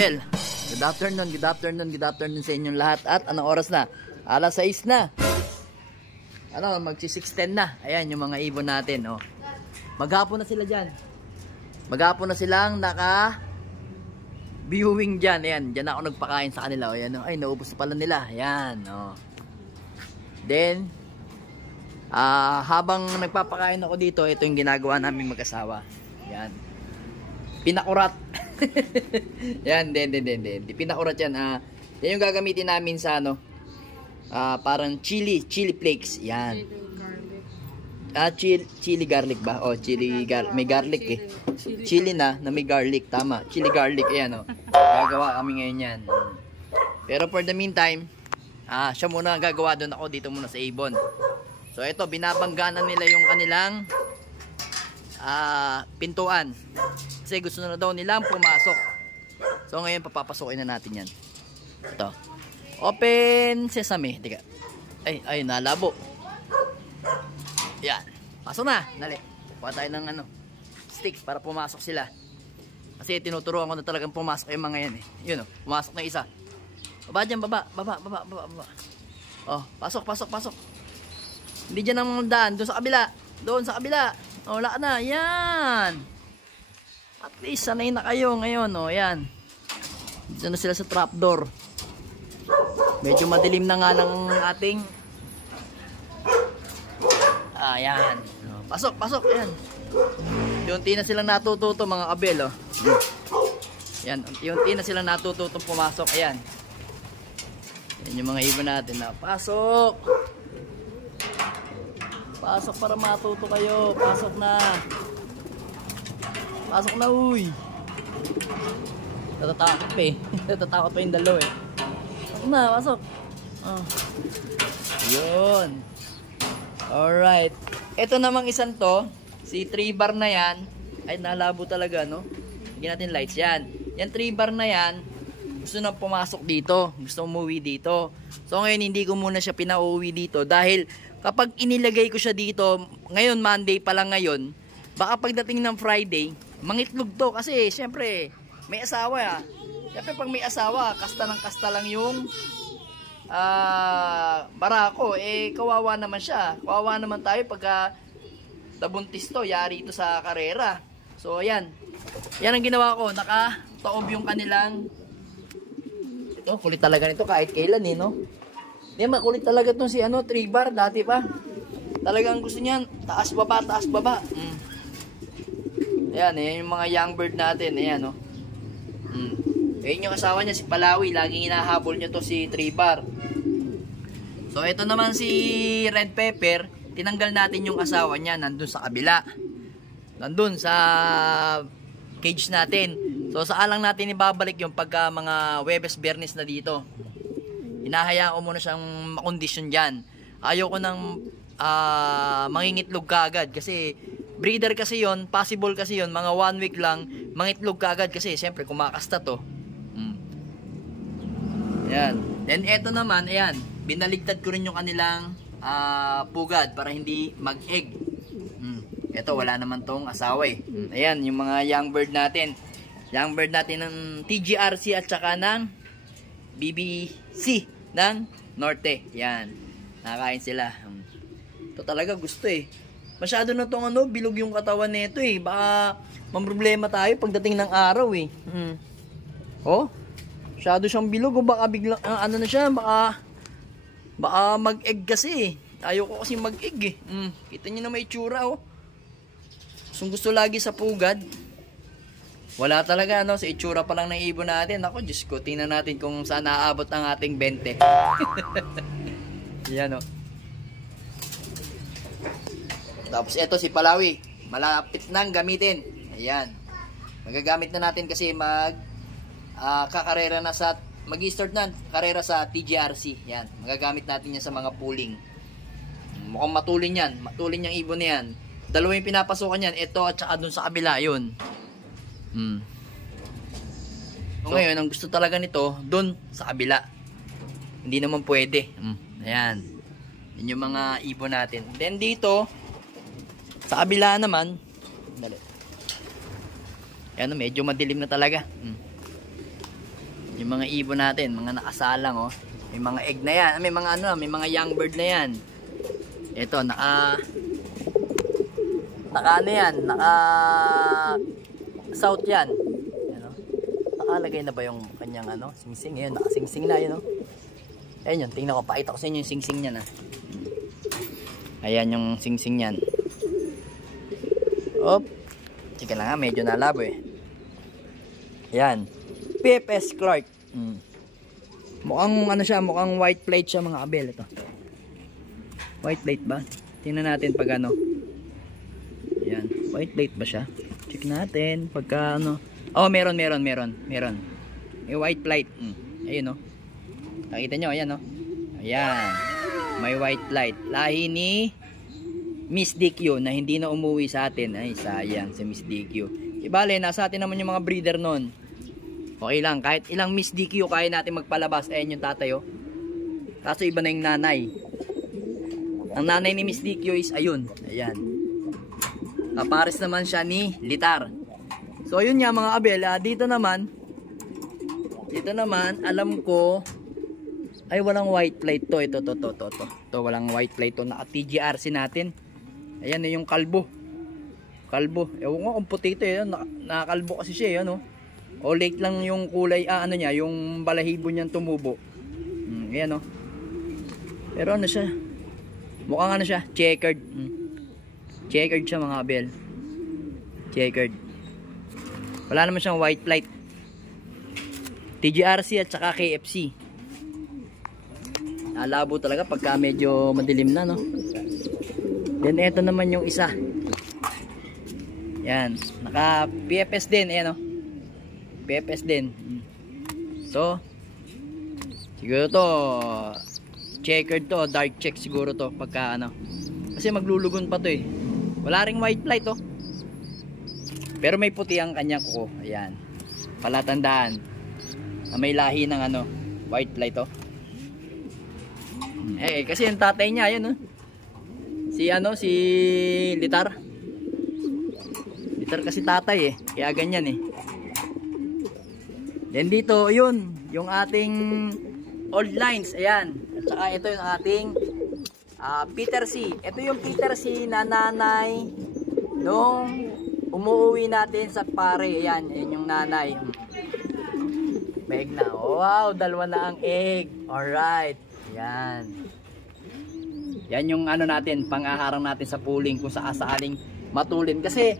Abel. Good afternoon, good afternoon, good afternoon sa inyong lahat. At anong oras na? Alas 6 na. Ano, magsi-6:10 na. Ayan yung mga ibon natin, oh. Maghapon na sila dyan. Maghapon na silang naka-viewing dyan. Ayan, dyan ako nagpakain sa kanila. Ayan, oh. Ay, naubos pala nila. Ayan, oh. Then, habang nagpapakain ako dito, ito yung ginagawa namin mag-asawa. Ayan. Pinakurat. Yan, din. Pinakurat yan. Yan yung gagamitin namin sa ano. Parang chili flakes. Yan. Chili garlic ba? Oh, may garlic eh. Chili na may garlic, tama. Chili garlic, ayan oh. Gagawa kami ngayon yan. Pero for the meantime, siya muna ang gagawa doon, ako dito muna sa ibon. So ito, binabangganan nila yung kanilang pintuan. Kasi gusto na daw nilang pumasok. So ngayon papapasokin na natin yan. Ito. Open sesame. Teka. Ay, nalabo. Yan. Pasok na. Dali. Kuha tayo ng sticks para pumasok sila. Kasi tinuturuan ko na talagang pumasok yung mga yan eh. Yun oh. Pumasok na isa. Baba dyan, baba. Oh, pasok. Hindi dyan ang daan. Doon sa kabila. Oh, wala na. Yan. At least sanay na kayo ngayon, oh. Yan. Dito na sila sa trapdoor. Medyo madilim na nga ng ating yan. Oh, pasok. Yan. Unti na silang natututo mga kabel, oh. Yan. Unti na silang natututong pumasok. Ayan. Yan yung mga ibon natin na pasok. Pasok para matuto kayo. Pasok na, uy. Natatakot pa eh. Natatakot pa yung dalaw eh. Pasok. Oh. Yun. Alright. Ito namang isang to, si 3 bar na yan. Ay, nalabo talaga, no? Lagyan natin lights. Yan. Yan 3 bar na yan. Gusto na pumasok dito. Gusto umuwi dito. So ngayon, hindi ko muna siya pinauwi dito. Dahil kapag inilagay ko siya dito, ngayon, Monday pa lang ngayon, baka pagdating ng Friday, mangitlog to. Kasi, syempre, may asawa. Syempre, pag may asawa, kasta lang yung barako. Eh, kawawa naman siya. Kawawa naman tayo pagka nabuntis to, yari ito sa karera. So, ayan. Yan ang ginawa ko. Nakataob yung kanilang. Ito, kulit talaga nito kahit kailan eh, no? Hindi, makulit talaga itong si 3 bar. Dati pa. Talagang gusto niyan. Taas baba. Ayan, yung mga young bird natin. Ayan, no? Ayan yung asawa niya, si Palawi. Laging hinahabol niya to si 3 bar. So, ito naman si Red Pepper. Tinanggal natin yung asawa niya. Nandun sa kabila. Nandun sa cage natin. So, saan lang natin ibabalik yung pagka mga Webes Bernis na dito. Hinahayaan ko muna siyang makondisyon dyan. Ayoko nang mangingitlog kaagad. Kasi breeder kasi yon, possible kasi yon, mga 1 week lang mangitlog kaagad kasi siyempre kumakasta to. Ayan. Then eto naman, ayan, binaligtad ko rin yung kanilang pugad para hindi mag-egg. Eto, wala naman tong asawa eh. Ayan, yung mga young bird natin. Young bird natin ng TGRC at saka ng BBC ng Norte. Yan. Nakakain sila. Ito talaga gusto eh. Masyado na tong bilog yung katawan nito eh. Baka mamroblema tayo pagdating ng araw eh. Oh, masyado siyang bilog o baka biglang na siya, baka mag-egg kasi eh. Ayoko kasi mag-egg eh. Kita niyo na may itsura oh. Gusto lagi sa pugad. Wala talaga sa itsura pa lang ng ibon natin. Ako, Diyos ko, tingnan natin kung saan naaabot ang ating 20. Yan oh. Tapos ito si Palawi, malapit nang gamitin. Ayan. Magagamit na natin kasi kakarera na mag-i-start na karera sa TGRC. Yan. Magagamit natin yan sa mga pooling. Mukhang matulin yan. Matulin yung ibon na yan. Dalawa yung pinapasokan yan. Ito at saka dun sa kabila. Yun. So, ngayon, ang gusto talaga nito, dun sa kabila. Hindi naman pwede. Ayan. Yan yung mga ibon natin. Then dito, sa kabila naman, dali. Ayan, medyo madilim na talaga. Yung mga ibon natin, mga nakasalang oh. May mga egg na yan. May mga ano, may mga young bird na yan. Ito, naka ano yan, naka south yan. Ano? Nakalagay na ba yung kanyang ano, singsing? Ayan, nakasingsing na yun oh. Ayan yun, tingnan ko, pakita ko sa inyo yung singsing niyan ah. Ayan yung singsing niyan. Op. Sige lang ha, medyo nalabo eh. Ayan. PFS Clark. Mukhang ano siya, mukhang white plate siya mga kabel. Ito. White plate ba? Tingnan natin pag ano. Ayan. White plate ba siya? Check natin. Pagka ano. Oh, meron. May white plate. Ayun oh. Nakita nyo, ayan oh. Ayan. May white plate. Lahi ni Miss DQ na hindi na umuwi sa atin. Ay, sayang si Miss DQ. Ibale, nasa atin naman yung mga breeder nun. Okay lang, kahit ilang Miss DQ kaya natin magpalabas. Ayan yung tatay oh. Kaso iba na yung nanay. Ang nanay ni Miss DQ is ayun. Ayan. Kapares naman siya ni Litar. So ayun nga mga kabel. Dito naman alam ko ay walang white plate to. Ito walang white plate to. Naka TGRC natin. Ayan yung kalbo. Ewan ko kung puti ito eh. Nakakalbo kasi siya eh. Ano? O late lang yung kulay, ano niya, yung balahibo niyang tumubo. Ayan o. Pero ano siya? Mukhang ano siya? Checkered. Checkered siya mga kabel. Checkered. Wala naman siyang white plate. TGRC at saka KFC. Labo talaga pagka medyo madilim na no. Then eto naman yung isa. Yan. Naka PFS din. Ayan o. PFS din. So, siguro to checkered to, dark check siguro to pagka ano. Kasi maglulugon pa to eh. Wala ring white plate to. Pero may puti ang kanya kuko. Ayan. Palatandaan. May lahi ng ano, white plate to. Kasi yung tatay niya ayun, si Litar. Litar kasi tatay eh. Kaya ganyan eh. Then dito, yun, yung ating old lines, ayan. At saka ito yung ating Peter C. Ito yung Peter C na nanay nung umuwi natin sa pare. Ayan, yun yung nanay. May egg na. Wow, dalawa na ang egg. Alright. Ayan. Yan yung ano natin, pang-aharang natin sa pooling kung saaling matulin. Kasi,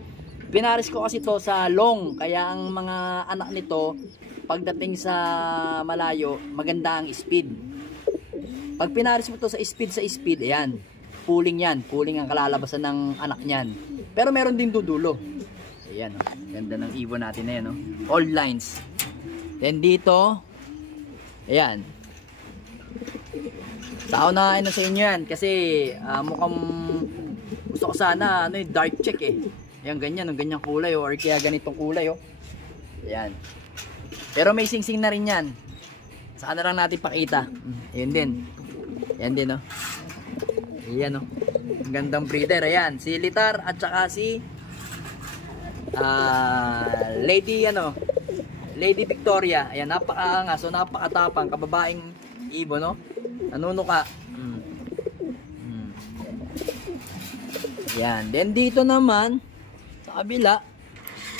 pinaris ko kasi to sa long. Kaya ang mga anak nito, pagdating sa malayo, maganda ang speed. Pag pinaris mo to sa speed, ayan, pooling yan. Pooling ang kalalabasan ng anak niyan. Pero meron din dudulo. Ayan, oh. Ganda ng ibon natin na yan, oh. All lines. Then dito, ayan. Tao na ano sa inyo yan. Kasi mukhang gusto ko sana dark check eh. Ayan, ganyan, ganyang kulay, oh. Or kaya ganitong kulay, oh. Ayan. Pero may singsing na rin yan. Saan na lang natin pakita. Ayan din. Ayan din, oh. Ayan, oh. Ang gandang breeder. Ayan. Si Litar at saka si Lady Victoria. Ayan, napakaangas. So, napakatapang. Kababaeng ibon, no? Nanunuka. Ayan. Then, dito naman, sa kabila,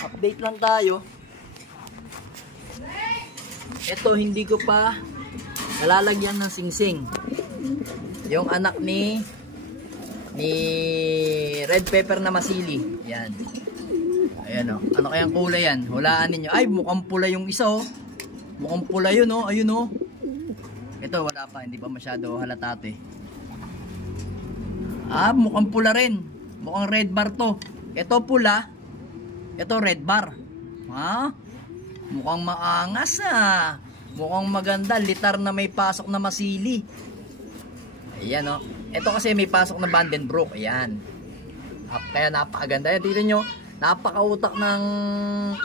update lang tayo. Ito hindi ko pa nalalagyan ng singsing. Yung anak ni red pepper na masili. Yan. Ayan o. Ano kayang kulay yan? Hulaan ninyo. Ay, mukhang pula yung isa o. Mukhang pula yun o. Ayun o. Ito wala pa. Hindi pa masyado halata ito eh. Mukhang pula rin. Mukhang red bar to. Ito pula. Ito red bar. Mukhang maangas Mukhang maganda. Litar na may pasok na masili. Ayan o. Ito kasi may pasok na Vandenbroek. Ayan. Kaya napakaganda. Ayan, tignan nyo. Napakautak ng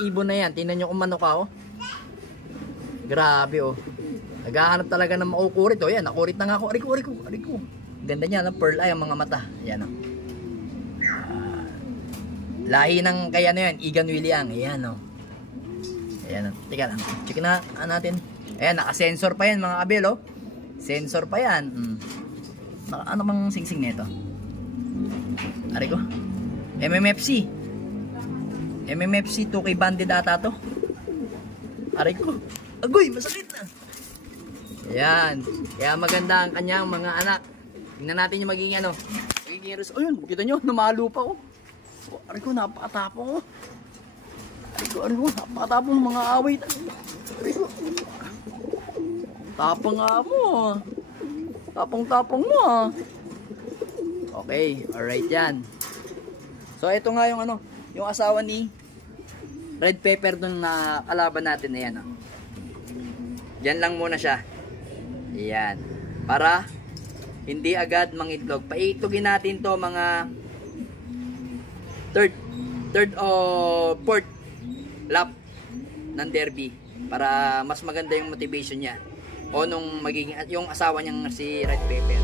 ibon na yan. Tignan nyo kung mano ka o. Grabe o. Naghahanap talaga ng maukurit o. Ayan, nakurit na nga ako. Ariko. Ganda niya. Pearl eye ang mga mata. Ayan o. Lahi ng kaya na yan. Egan William. Ayan o. Ayan. Teka lang. Check na natin. Ayan, naka-sensor pa yan mga kabel, oh. Sensor pa yan. Ano bang singsing nito? Ari ko. MMFC. MMFC 2K banded ata to. Ari ko. Agoy, masakit na. Ayan. Kaya maganda ang kanyang mga anak. Tingnan natin yung magiging ano. Magiging res. Ayun, kita nyo, namalo pa ko. Oh, ari ko, napakatapong ko. Ari ko, napakatapong mga away. Ari ko. Tapang nga mo. Tapang-tapang mo. Okay, alright yan. So ito nga yung ano, yung asawa ni Red Pepper dun na kalaban natin na yan. Diyan lang muna siya. Yan. Para hindi agad mangitlog. Paitugin natin to mga third o fourth lap ng derby para mas maganda yung motivation niya o nung magiging yung asawa niyang si Red Pepper.